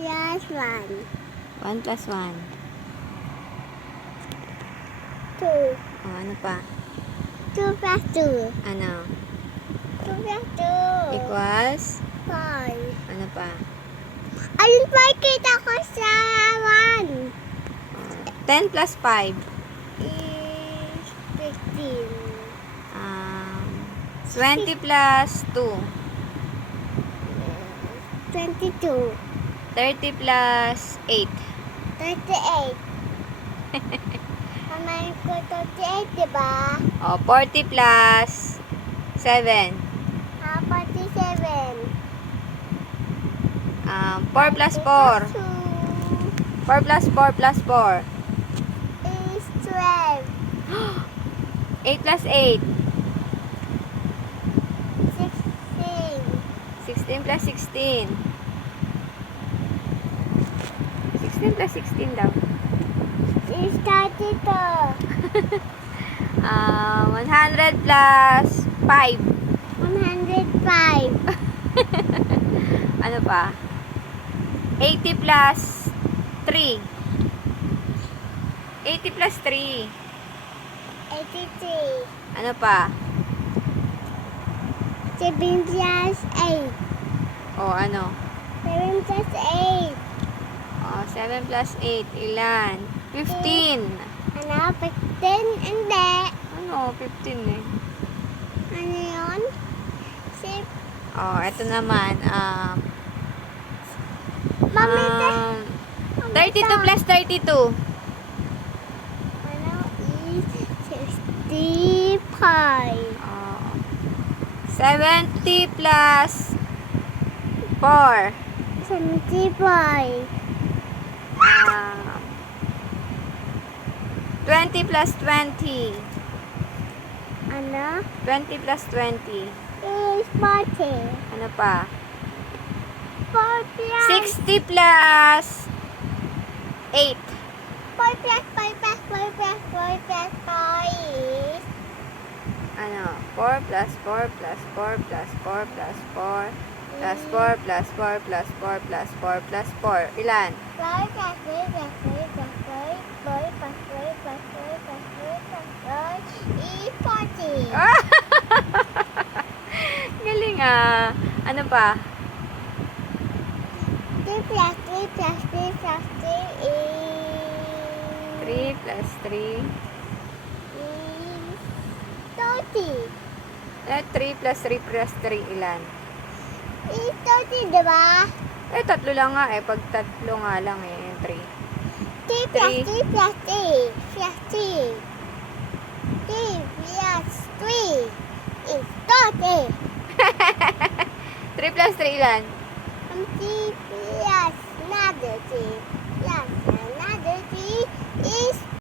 plus 1. 1 plus 1. 2. O, ano pa? 2 plus 2. Ano? 2 plus 2. Equals? 5. Ano pa? Ayun pa kita ko sa 1. 10 plus 5. Is 15. 20 plus 2. 22. 30 plus 8. 38. Mamain ko 38, diba? O, 40 plus 7. 47. 4 plus 4. 4 plus 4 plus 4. Is 12. 8 plus 8. 16. 16 plus 16. 16 plus 16 daw. Is 32. 100 plus 5. 105. Ano pa? 80 plus 3. 80 plus 3. 83. Ano pa? 7 plus 8. O, ano? 7 plus 8. O, 7 plus 8. Ilan? 15. Ano? 15? Hindi. Ano? 15 eh. Ano yun? O, eto naman. Mami, 32 plus 32. ano is 65. Oh. 70 plus 4. 75. 20 plus 20. Ano? 20 plus 20. Is 40. Ano pa? 4 plus 60 plus 8. 4 plus 5 plus 4 plus 4 plus 4 is Ano? 4 plus 4 plus 4 plus 4 plus 4 plus 4 plus 4 plus 4 plus 4 plus 4. Ilan? 4 plus 3 plus 3 plus 4 4 plus 4 plus 4 plus 4 plus 4 is 40. Galing ah. Ano pa? 3 plus 3 plus 3 plus 3 is 3 plus 3. 30. 3 plus 3 plus 3. Ilan? Is 30, diba? Tatlo lang nga eh. Pag tatlo nga lang eh. 3. 3 plus 3 plus 3 plus 3. 3 plus 3 is 30. 3 plus 3 ilan? 3 plus another 3 plus another 3 is